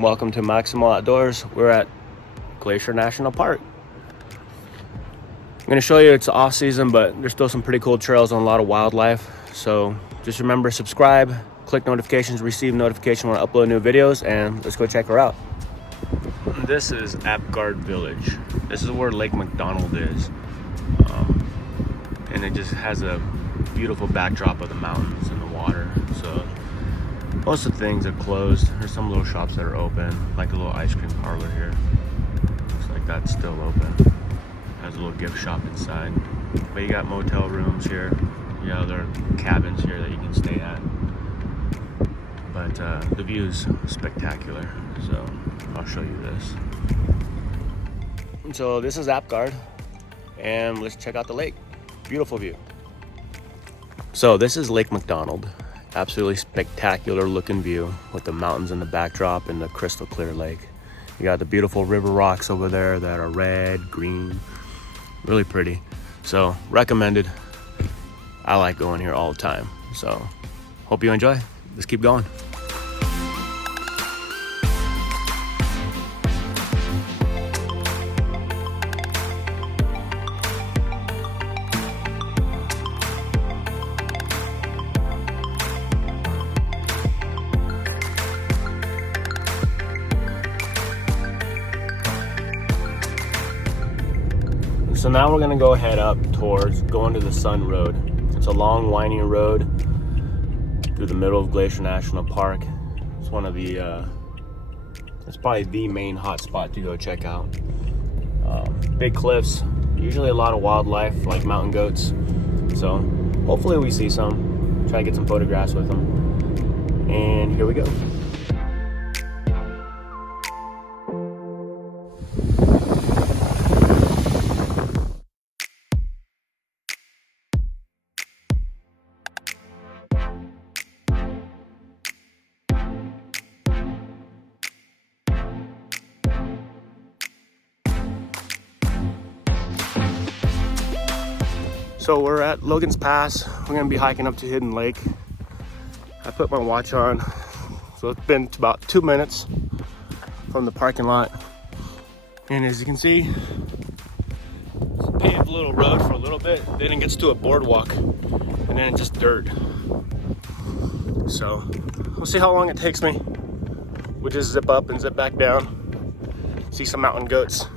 Welcome to Maximal Outdoors. We're at Glacier National Park. I'm going to show you it's off season, but there's still some pretty cool trails and a lot of wildlife. So just remember, subscribe, click notifications, receive notification when I upload new videos, and let's go check her out. This is Apgar Village. This is where Lake McDonald is. And it just has a beautiful backdrop of the mountains and the water. So most of the things are closed. There's some little shops that are open, like the little ice cream parlor here. Looks like that's still open. Has a little gift shop inside. But you got motel rooms here. You got other cabins here that you can stay at. But the view's spectacular. So I'll show you this. So this is Apgar, and let's check out the lake. Beautiful view. So this is Lake McDonald. Absolutely spectacular looking view with the mountains in the backdrop and the crystal clear lake. You got the beautiful river rocks over there that are red, green, really pretty. So recommended. I like going here all the time. So hope you enjoy. Let's keep going. So now we're gonna go head up towards going to the Sun Road. It's a long winding road through the middle of Glacier National Park. It's one of the, it's probably the main hot spot to go check out. Big cliffs, usually a lot of wildlife like mountain goats. So hopefully we see some, try to get some photographs with them. And here we go. So we're at Logan Pass. We're gonna be hiking up to Hidden Lake. I put my watch on, so it's been about 2 minutes from the parking lot. And as you can see, it's a paved little road for a little bit, then it gets to a boardwalk, and then just dirt. So we'll see how long it takes me. We'll just zip up and zip back down, see some mountain goats,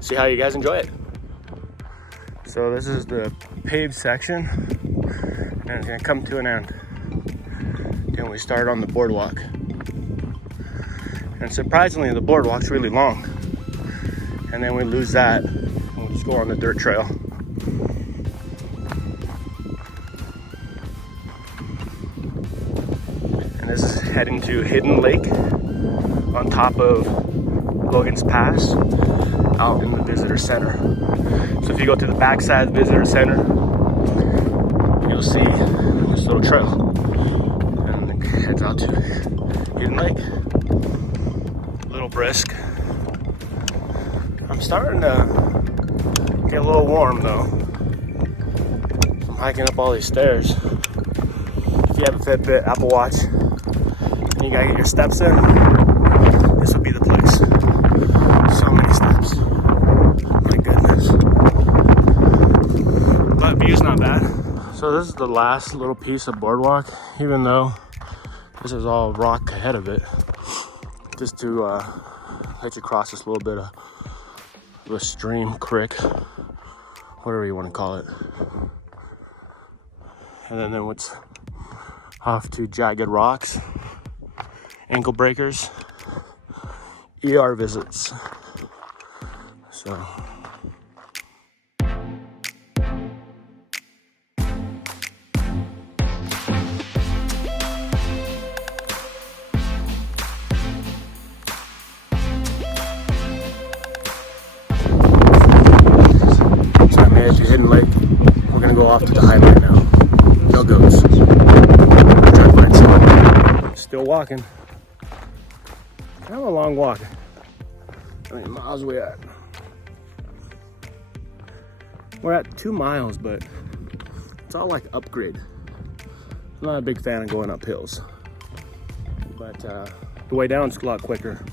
see how you guys enjoy it. So this is the paved section, and it's gonna come to an end. Then we start on the boardwalk. And surprisingly, the boardwalk's really long. And then we lose that, and we'll just go on the dirt trail. And this is heading to Hidden Lake on top of Logan's Pass out in the visitor center. So if you go to the back side of the visitor center, you'll see this little trail, and it heads out to Hidden Lake. A little brisk. I'm starting to get a little warm though. I'm hiking up all these stairs. If you have a Fitbit, Apple Watch, and you gotta get your steps in, this will be the place. So many steps. My goodness. But view's not bad. So this is the last little piece of boardwalk, even though this is all rock ahead of it, just to let you cross this little bit of a stream, creek, whatever you want to call it. And then it's off to jagged rocks, ankle breakers, ER visits. So I made it to Hidden Lake. We're gonna go off to the Highline now. No goats. Try to find some. Still walking. Kind of a long walk. How many miles are we at? We're at 2 miles, but it's all like upgrade. I'm not a big fan of going up hills, but the way down's a lot quicker.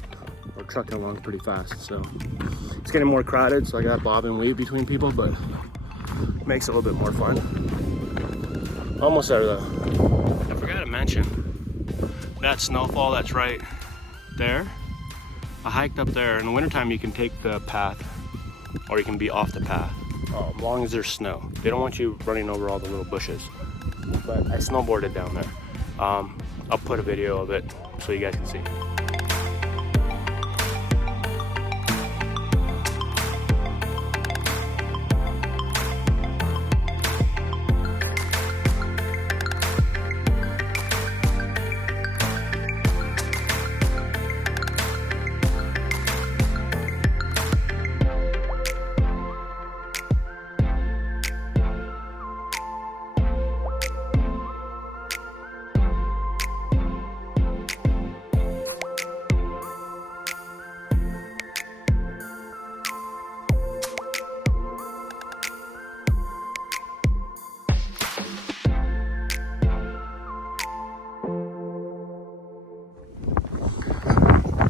We're trucking along pretty fast, so it's getting more crowded, so I got bob and weave between people, but it makes it a little bit more fun. Almost there though. I forgot to mention that snowfall that's right there. I hiked up there. In the wintertime you can take the path or you can be off the path, as long as there's snow. They don't want you running over all the little bushes, but I snowboarded down there. I'll put a video of it so you guys can see.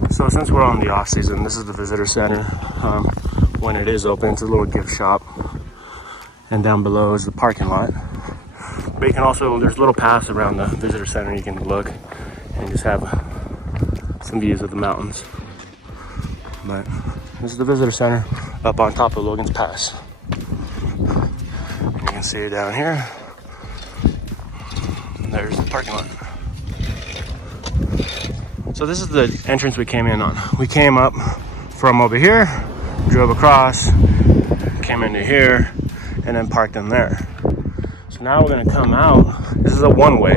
So since we're on the off season, this is the visitor center. When it is open, it's a little gift shop, and down below is the parking lot. But you can also, there's little paths around the visitor center. You can look and just have some views of the mountains. But this is the visitor center up on top of Logan Pass. You can see it down here. And there's the parking lot. So this is the entrance we came in on. We came up from over here, drove across, came into here, and then parked in there. So now we're gonna come out. This is a one-way,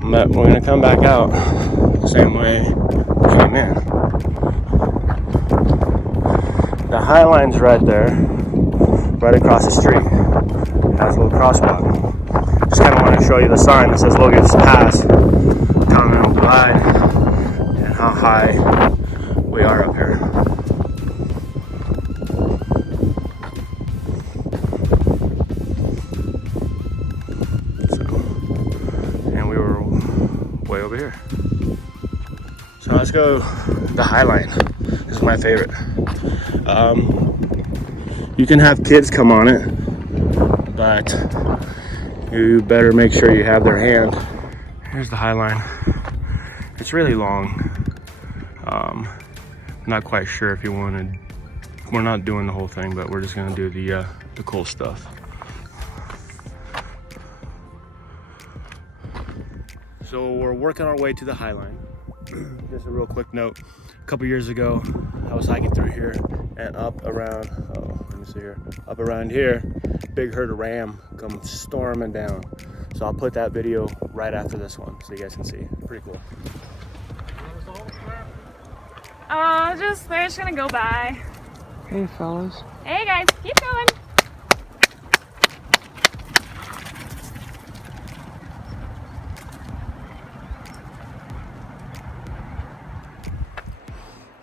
but we're gonna come back out the same way we came in. The Highline's right there, right across the street. It has a little crosswalk. Just kind of want to show you the sign that says Logan Pass. Continental Glide, and how high we are up here. So, and we were way over here. So let's go the Highline. This is my favorite. You can have kids come on it, but you better make sure you have their hand. Here's the Highline. It's really long. Not quite sure if you wanted. We're not doing the whole thing, but we're just gonna do the cool stuff. So we're working our way to the Highline. Just a real quick note. A couple years ago, I was hiking through here and up around. Let me see here. Up around here, big herd of ram come storming down. So I'll put that video right after this one so you guys can see. Pretty cool. They're just gonna go by. Hey fellas. Hey guys, keep going.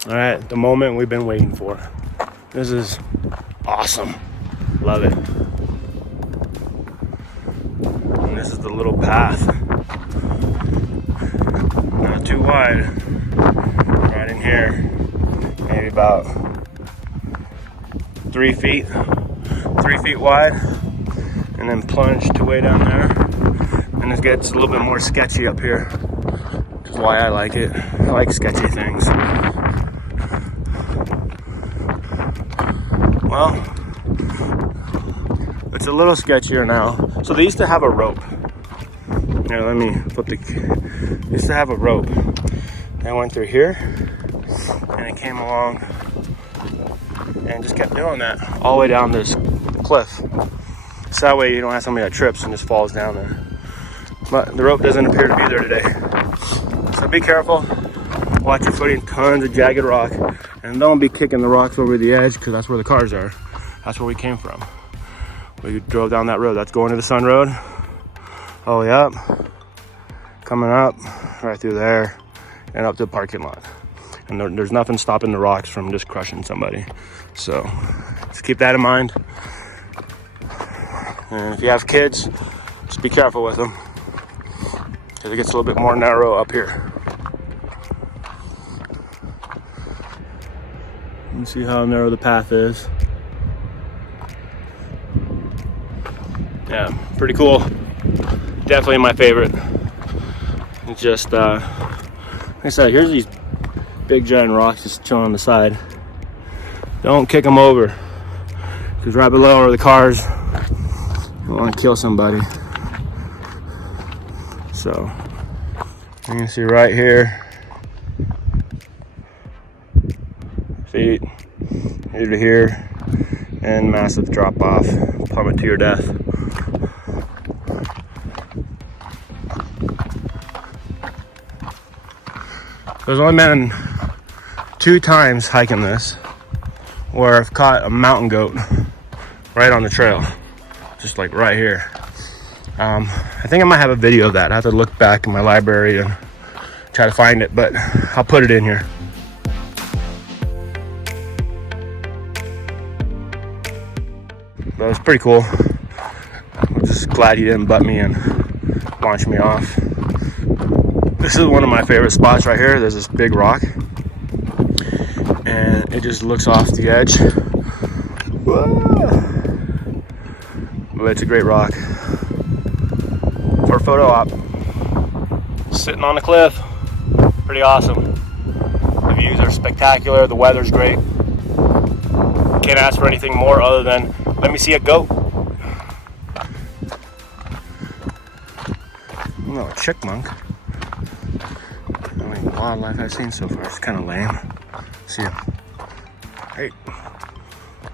All right, the moment we've been waiting for. This is awesome. Love it. And this is the little path. Not too wide. Right in here. Maybe about 3 feet. 3 feet wide. And then plunge to way down there. And it gets a little bit more sketchy up here. Which is why I like it. I like sketchy things. Well, it's a little sketchier now. So they used to have a rope. Here, let me flip they used to have a rope. They went through here, and it came along and just kept doing that all the way down this cliff. So that way you don't have somebody that trips and just falls down there. But the rope doesn't appear to be there today. So be careful. Watch your footing, tons of jagged rock. And don't be kicking the rocks over the edge because that's where the cars are. That's where we came from. We drove down that road. That's going to the Sun Road. All the way up. Coming up, right through there, and up to the parking lot. And there's nothing stopping the rocks from just crushing somebody. So just keep that in mind. And if you have kids, just be careful with them because it gets a little bit more narrow up here. can see how narrow the path is. Yeah, pretty cool. Definitely my favorite. It's just, like I said, here's these big giant rocks just chilling on the side. Don't kick them over, because right below are the cars. You want to kill somebody. So you can see right here, feet here to here, and massive drop off, plummet to your death. There's only been 2 times hiking this where I've caught a mountain goat right on the trail, just like right here. I think I might have a video of that. I have to look back in my library and try to find it, but I'll put it in here. But it was pretty cool. I'm just glad he didn't butt me and launch me off. This is one of my favorite spots right here. There's this big rock, and it just looks off the edge. Whoa. But it's a great rock for a photo op. Sitting on the cliff, pretty awesome. The views are spectacular. The weather's great. Can't ask for anything more other than let me see a goat. Oh, a chickmunk. The only wildlife I've seen so far. It's kind of lame. See him. Hey,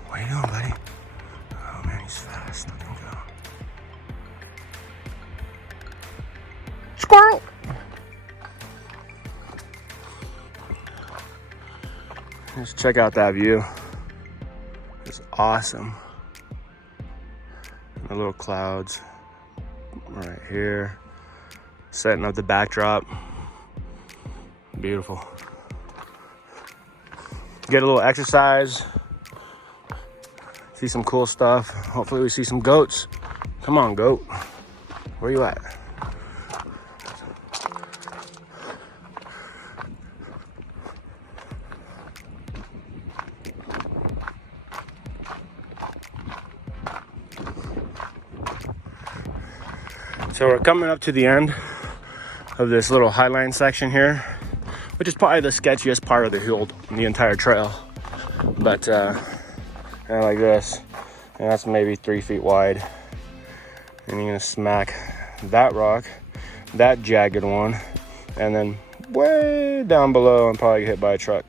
what are you doing, buddy? Oh man, he's fast. Let him go. Squirrel! Just check out that view. It's awesome. The little clouds right here, setting up the backdrop. Beautiful. Get a little exercise, see some cool stuff. Hopefully we see some goats. Come on, goat. Where you at? So we're coming up to the end of this little Highline section here, which is probably the sketchiest part of the entire trail. But like this, and that's maybe 3 feet wide. And you're gonna smack that rock, that jagged one, and then way down below and probably get hit by a truck.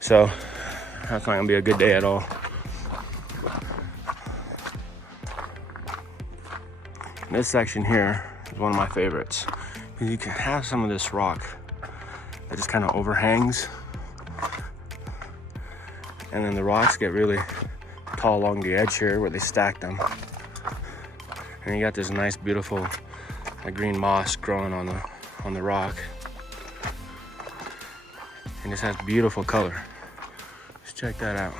So that's not gonna be a good day at all. This section here is one of my favorites. You can have some of this rock that just kind of overhangs, and then the rocks get really tall along the edge here where they stack them, and you got this nice beautiful green moss growing on the rock, and this has beautiful color. Just check that out.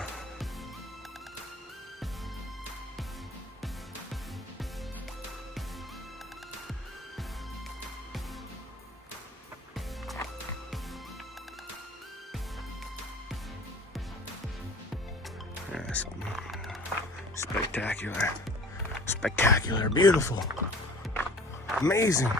Spectacular, beautiful, amazing.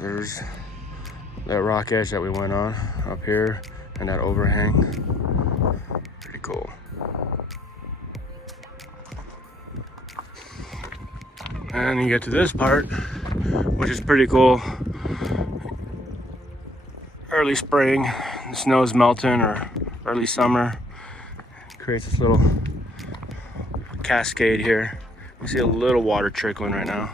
There's that rock edge that we went on up here, and that overhang. Pretty cool. And you get to this part, which is pretty cool. Early spring, the snow's melting, or early summer. It creates this little cascade here. You see a little water trickling right now.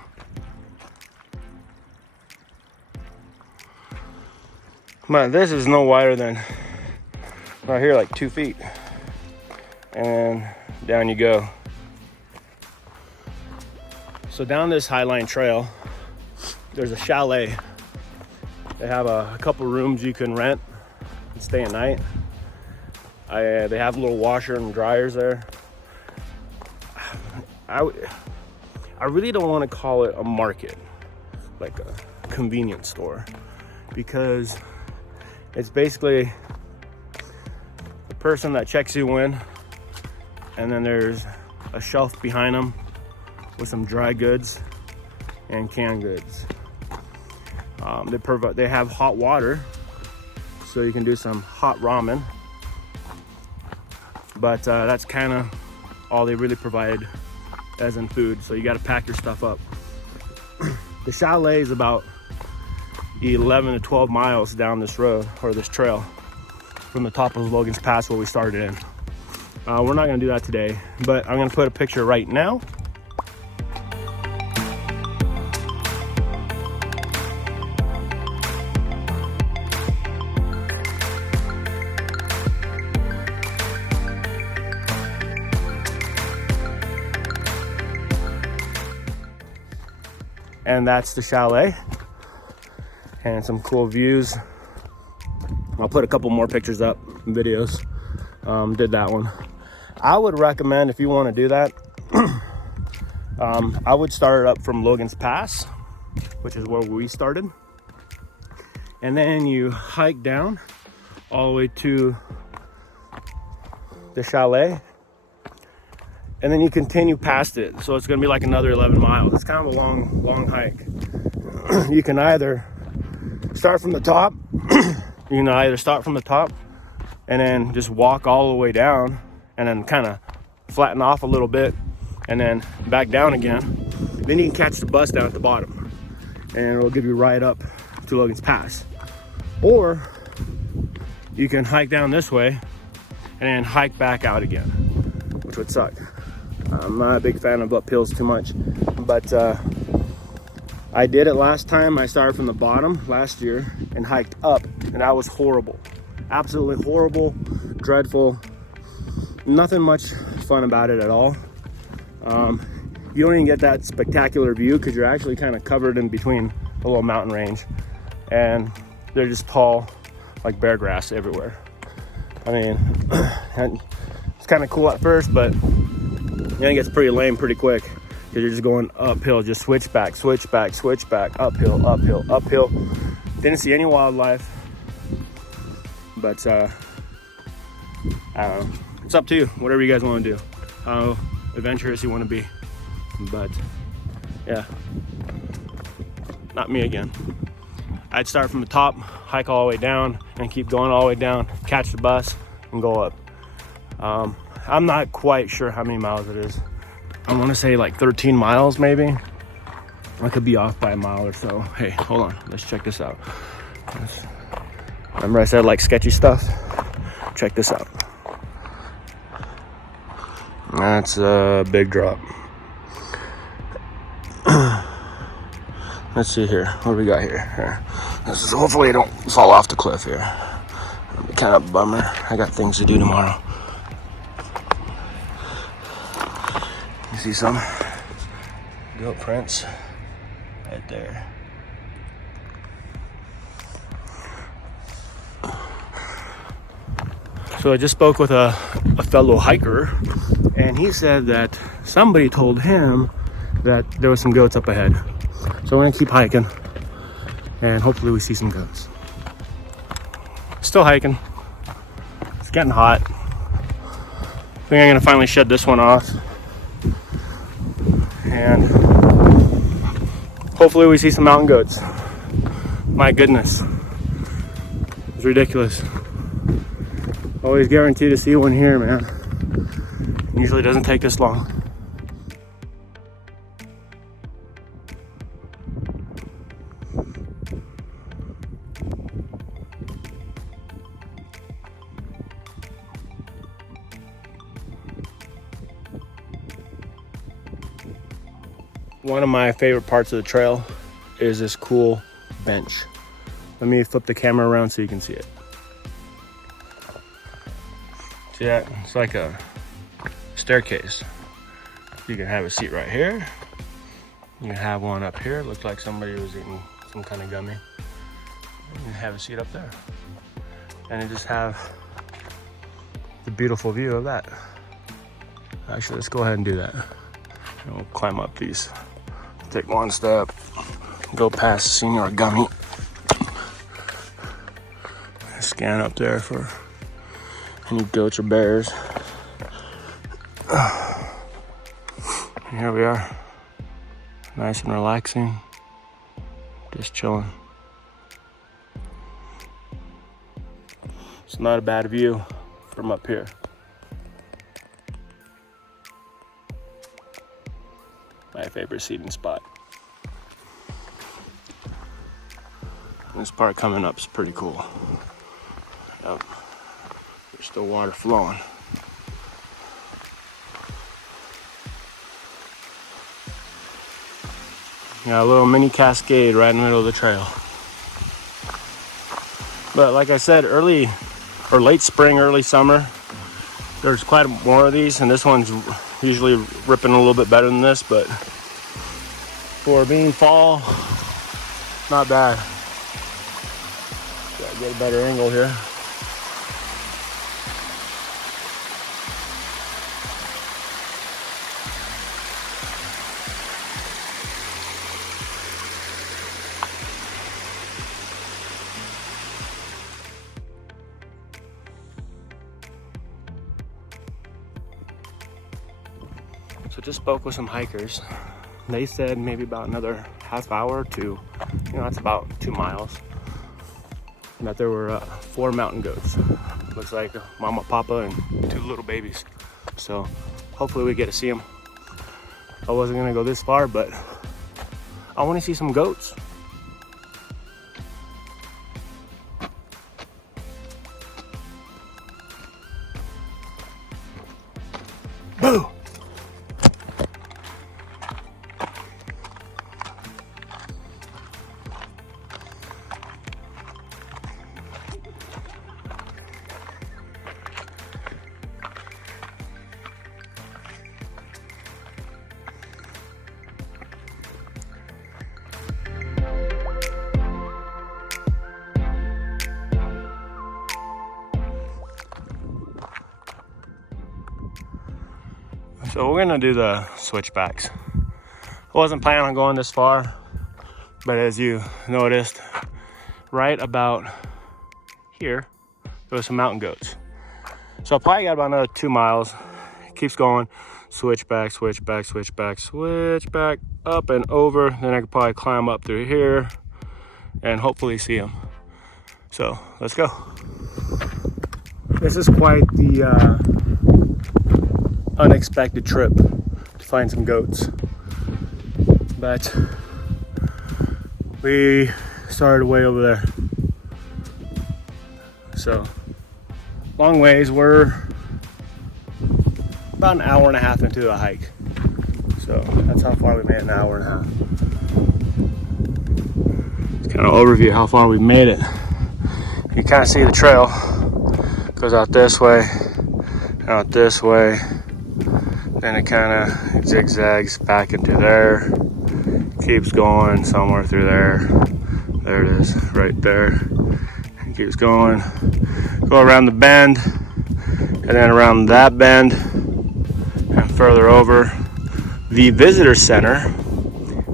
But this is no wider than right here, like 2 feet. And down you go. So down this Highline trail, there's a chalet. They have a couple rooms you can rent and stay at night. They have a little washer and dryers there. I really don't want to call it a market, like a convenience store, because it's basically the person that checks you in, and then there's a shelf behind them with some dry goods and canned goods. They have hot water, so you can do some hot ramen, but that's kind of all they really provide as in food, so you got to pack your stuff up. The Chalet is about 11 to 12 miles down this road, or this trail, from the top of Logan's Pass where we started in. We're not going to do that today, but I'm going to put a picture right now. And that's the Chalet, and some cool views. I'll put a couple more pictures up, videos. Did that one. I would recommend, if you want to do that, I would start it up from Logan's Pass, which is where we started, and then you hike down all the way to the Chalet, and then you continue past it. So it's gonna be like another 11 miles. It's kind of a long hike. You can either start from the top, and then just walk all the way down, and then kind of flatten off a little bit, and then back down again. Then you can catch the bus down at the bottom, and it'll give you right up to Logan's Pass. Or you can hike down this way and then hike back out again, which would suck. I'm not a big fan of uphills too much, but I did it last time. I started from the bottom last year and hiked up, and that was horrible. Absolutely horrible, dreadful. Nothing much fun about it at all. You don't even get that spectacular view because you're actually kind of covered in between a little mountain range, and they're just tall, like bear grass everywhere. I mean, it's kind of cool at first, but then it gets pretty lame pretty quick because you're just going uphill, just switch back, uphill, uphill. Didn't see any wildlife, but I don't know. It's up to you, whatever you guys want to do, how adventurous you want to be. But yeah, not me again. I'd start from the top, hike all the way down, and keep going all the way down, catch the bus, and go up. I'm not quite sure how many miles it is. I want to say like 13 miles maybe. I could be off by a mile or so. Hey, hold on, let's check this out. Remember I said like sketchy stuff? Check this out. That's a big drop. Let's see here. What do we got here? This is, hopefully I don't fall off the cliff here. It'll be kind of a bummer. I got things to do tomorrow. You see some goat prints right there. So I just spoke with a fellow hiker, and he said that somebody told him that there was some goats up ahead. So we're gonna keep hiking, and hopefully we see some goats. Still hiking. It's getting hot. I think I'm gonna finally shed this one off, and hopefully we see some mountain goats. My goodness, it's ridiculous. Always guaranteed to see one here, man. Usually doesn't take this long. One of my favorite parts of the trail is this cool bench. Let me flip the camera around so you can see it. See that? It's like a staircase. You can have a seat right here. You can have one up here. It looks like somebody was eating some kind of gummy. You can have a seat up there. And you just have the beautiful view of that. Actually, let's go ahead and do that. And we'll climb up these. Take one step, go past the senior gummy. Scan up there for any goats or bears. And here we are, nice and relaxing, just chilling. It's not a bad view from up here. My favorite seating spot. This part coming up is pretty cool. Yep. There's still water flowing. Yeah, a little mini cascade right in the middle of the trail. But like I said, early or late spring, early summer, there's quite more of these, and this one's usually ripping a little bit better than this, but for being fall, not bad. Gotta get a better angle here. So just spoke with some hikers. They said maybe about another half hour to, that's about 2 miles. And that there were 4 mountain goats. Looks like mama, papa, and 2 little babies. So hopefully we get to see them. I wasn't gonna go this far, but I wanna see some goats. Boo! So we're gonna do the switchbacks. I wasn't planning on going this far, but as you noticed, right about here, there was some mountain goats. So I probably got about another 2 miles. It keeps going, switchback, switchback, switchback, switchback, up and over. Then I could probably climb up through here and hopefully see them. So let's go. This is quite the unexpected trip to find some goats, but we started way over there, so long ways. We're about an hour and a half into a hike, so that's how far we made, an hour and a half. It's kind of overview how far we made it. You kind of see the trail goes out this way, out this way. Then it kind of zigzags back into there, keeps going somewhere through there. There it is, right there. It keeps going, go around the bend, and then around that bend, and further over. The visitor center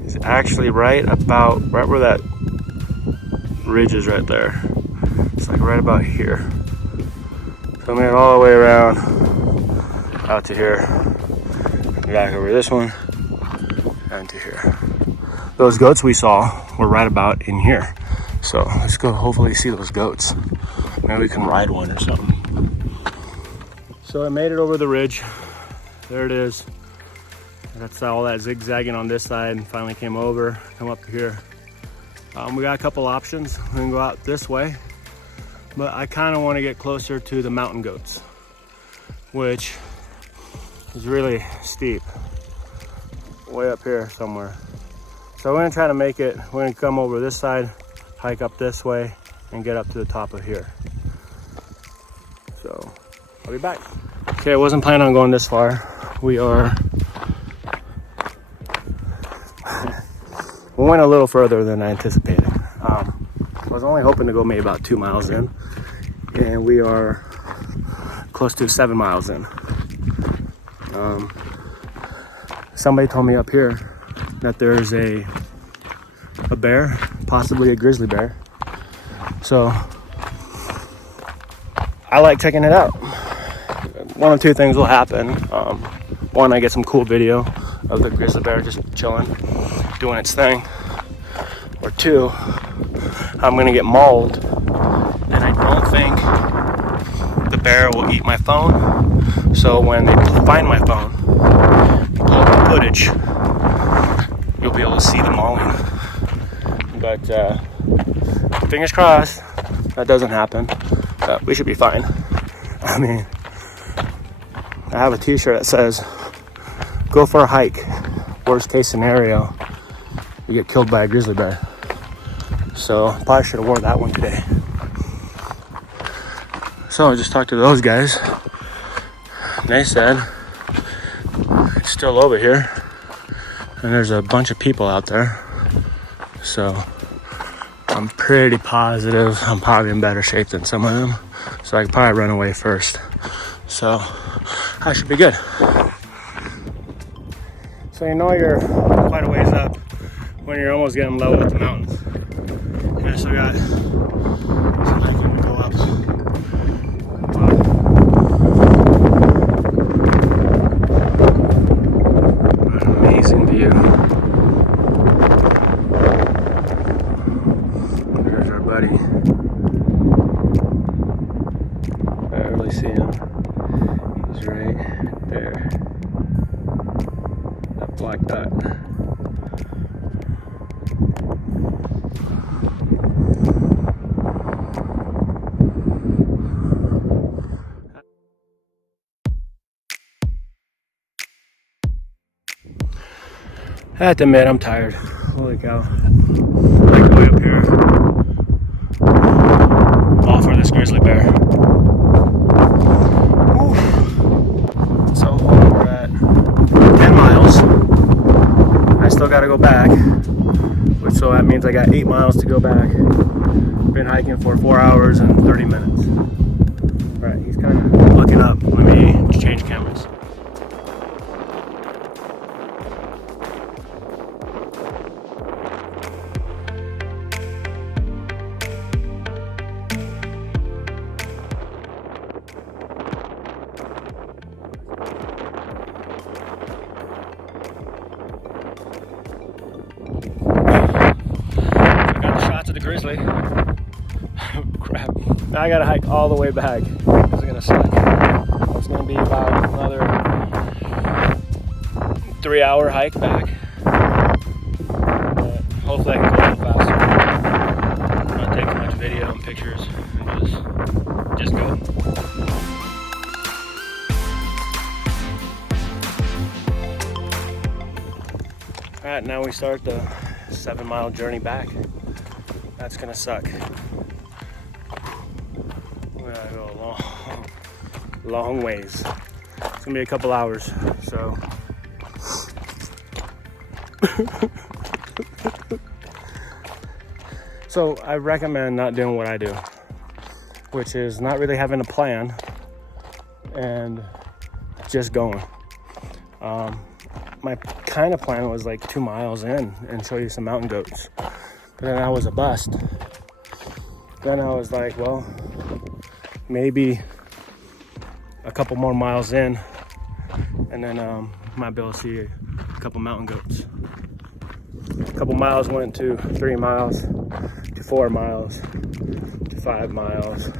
is actually right where that ridge is right there. It's like right about here. So I made it all the way around out to here. Back over this one and to here. Those goats we saw were right about in here. So let's go hopefully see those goats. Maybe we can ride one or something. So I made it over the ridge. There it is. That's all that zigzagging on this side, and finally came over, come up here. We got a couple options. We can go out this way, but I kind of want to get closer to the mountain goats, which is really steep, way up here somewhere. So we're gonna try to make it, we're gonna come over this side, hike up this way, and get up to the top of here. So I'll be back. Okay, I wasn't planning on going this far. We went a little further than I anticipated. was only hoping to go maybe about 2 miles in, and we are close to 7 miles in. Somebody told me up here that there's a bear, possibly a grizzly bear. So I like checking it out. One of two things will happen. One, I get some cool video of the grizzly bear just chilling, doing its thing. Or two, I'm gonna get mauled, and I don't think the bear will eat my phone. So when they find my phone, pull up the footage, you'll be able to see the mauling. But fingers crossed that doesn't happen. We should be fine. I mean, I have a t-shirt that says, "Go for a hike. Worst case scenario, you get killed by a grizzly bear." So probably should have wore that one today. So I just talked to those guys. They said it's still over here, and there's a bunch of people out there. So I'm pretty positive I'm probably in better shape than some of them. So I could probably run away first. So I should be good. So you know you're quite a ways up when you're almost getting level with the mountains. And I still got some hiking to go up. What an amazing view. There's our buddy. I really see him. He's right there. That black dot. I have to admit, I'm tired. Holy cow. Like way up here. All for this grizzly bear. Oof. So we're at 10 miles. I still gotta go back. So that means I got 8 miles to go back. Been hiking for 4 hours and 30 minutes. Alright, he's kind of looking up. Let me change cameras. Grizzly. Crap. Now I gotta hike all the way back. This is gonna suck. It's gonna be about another 3-hour hike back. But hopefully I can go a little faster. Not take too much video and pictures and just go. Alright, now we start the 7-mile journey back. That's gonna suck. We're gonna go a long ways. It's gonna be a couple hours, so. So I recommend not doing what I do, which is not really having a plan and just going. My kind of plan was like 2 miles in and show you some mountain goats. But then I was a bust. Then I was like, well, maybe a couple more miles in, and then might be able to see a couple mountain goats. A couple miles went to 3 miles, to 4 miles, to 5 miles,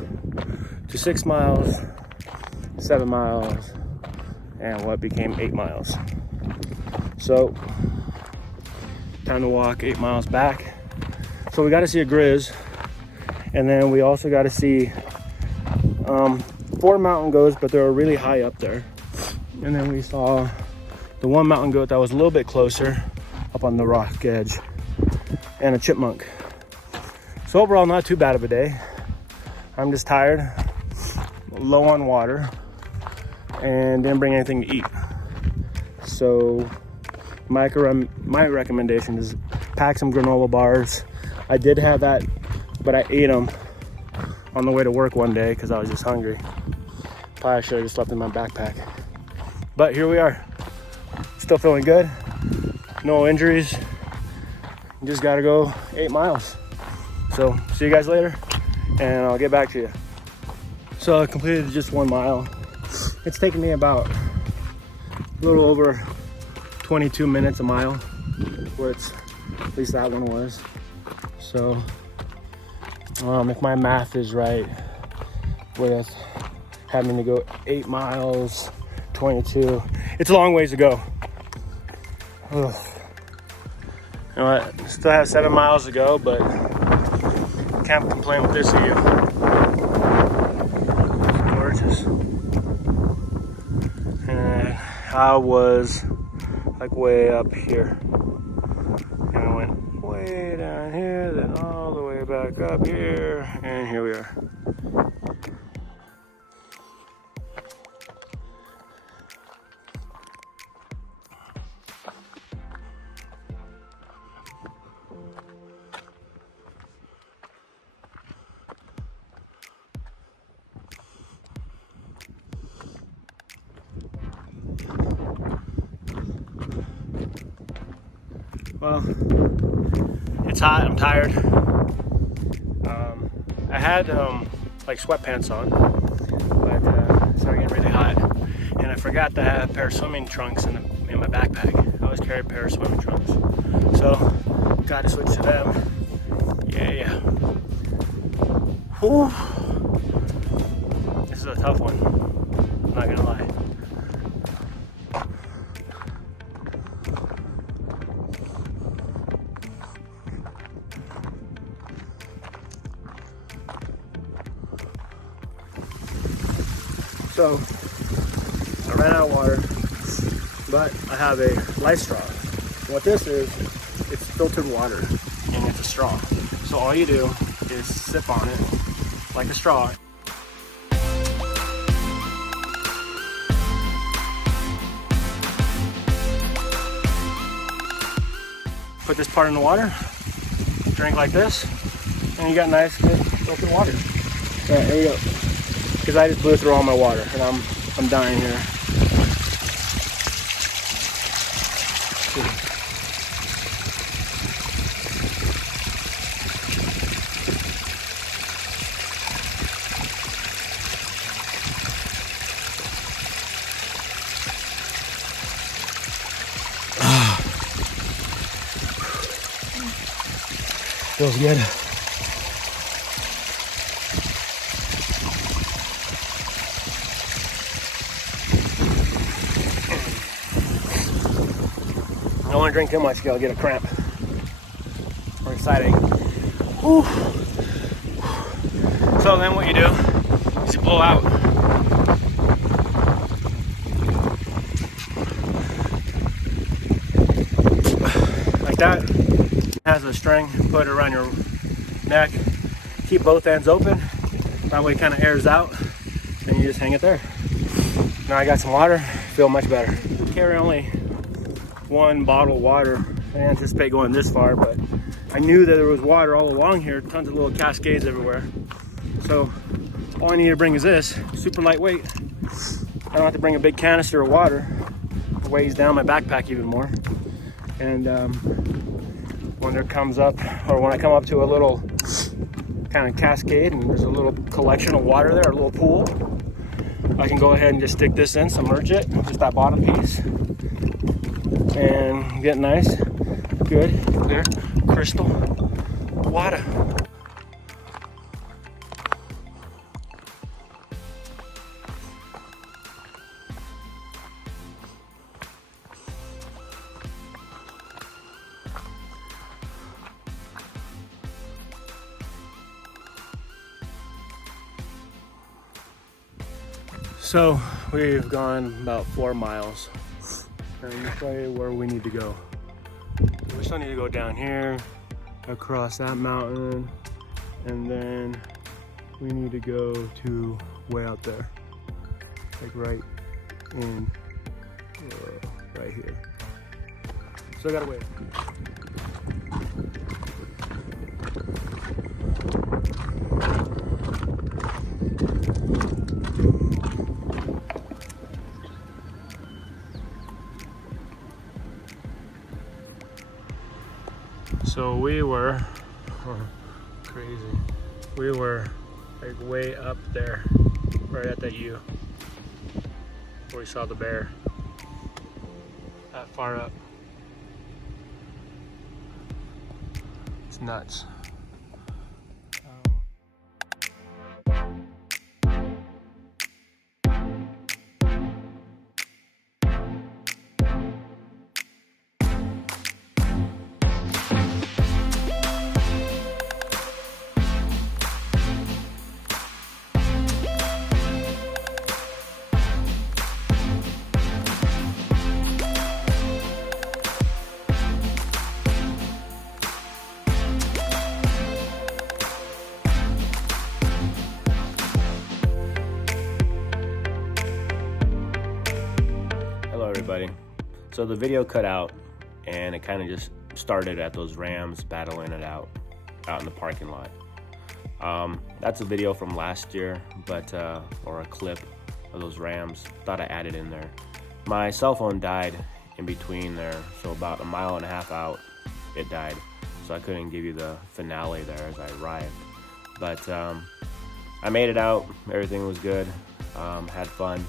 to 6 miles, 7 miles, and what became 8 miles. So, time to walk 8 miles back. So we got to see a grizz, and then we also got to see 4 mountain goats, but they were really high up there. And then we saw the one mountain goat that was a little bit closer up on the rock edge, and a chipmunk. So overall, not too bad of a day. I'm just tired, low on water, and didn't bring anything to eat. So my recommendation is pack some granola bars. I did have that but I ate them on the way to work one day because I was just hungry. Probably should have just left in my backpack. But here we are. Still feeling good. No injuries. Just gotta go 8 miles. So see you guys later and I'll get back to you. So I completed just 1 mile. It's taken me about a little over 22 minutes a mile, where it's, at least that one was. So if my math is right with having to go 8 miles, 22, it's a long ways to go. Ugh. You know what, still have 7 miles to go, but can't complain with this view. It's gorgeous. And I was like way up here. And I went way down here, then all the way back up here, and here we are. Well, it's hot, I'm tired. I had like sweatpants on, but it started getting really hot. And I forgot to have a pair of swimming trunks in my backpack. I always carry a pair of swimming trunks. So, got to switch to them. Yeah. Whew. This is a tough one, I'm not gonna lie. So, I ran out of water, but I have a life straw. What this is, it's filtered water, and it's a straw. So all you do is sip on it like a straw. Put this part in the water, drink like this, and you got nice, good filtered water. All right, here we go. Because I just blew through all my water, and I'm dying here. Feels good. I don't want to drink too much because I'll get a cramp or exciting. Whew. So then what you do is you blow out. Like that. It has a string, put it around your neck, keep both ends open. That way it kind of airs out and you just hang it there. Now I got some water, feel much better. Carry only 1 bottle of water. I didn't anticipate going this far, but I knew that there was water all along here, tons of little cascades everywhere. So all I need to bring is this, super lightweight. I don't have to bring a big canister of water. It weighs down my backpack even more. And when there comes up, or when I come up to a little kind of cascade and there's a little collection of water there, a little pool, I can go ahead and just stick this in, submerge it, just that bottom piece, and get nice, good, clear, crystal water. So we've gone about 4 miles, and let's show you where we need to go. We still need to go down here, across that mountain, and then we need to go to way out there, like right in, right here. So I gotta wait. So we were crazy. We were like way up there, right at that U, where we saw the bear. That far up. It's nuts. Everybody. So the video cut out and it kind of just started at those Rams battling it out in the parking lot. That's a video from last year, but or a clip of those Rams. Thought I added in there. My cell phone died in between there, so about 1.5 miles out it died, so I couldn't give you the finale there as I arrived. But I made it out. Everything was good. Had fun.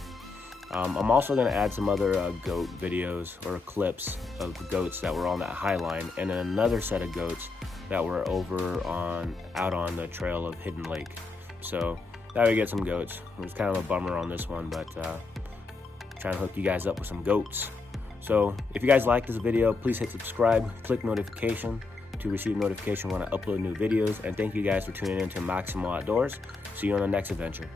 I'm also going to add some other goat videos or clips of the goats that were on that Highline, and then another set of goats that were out on the trail of Hidden Lake. So that we get some goats. It was kind of a bummer on this one, but trying to hook you guys up with some goats. So if you guys like this video, please hit subscribe, click notification to receive notification when I upload new videos, and thank you guys for tuning in to Maximal Outdoors. See you on the next adventure.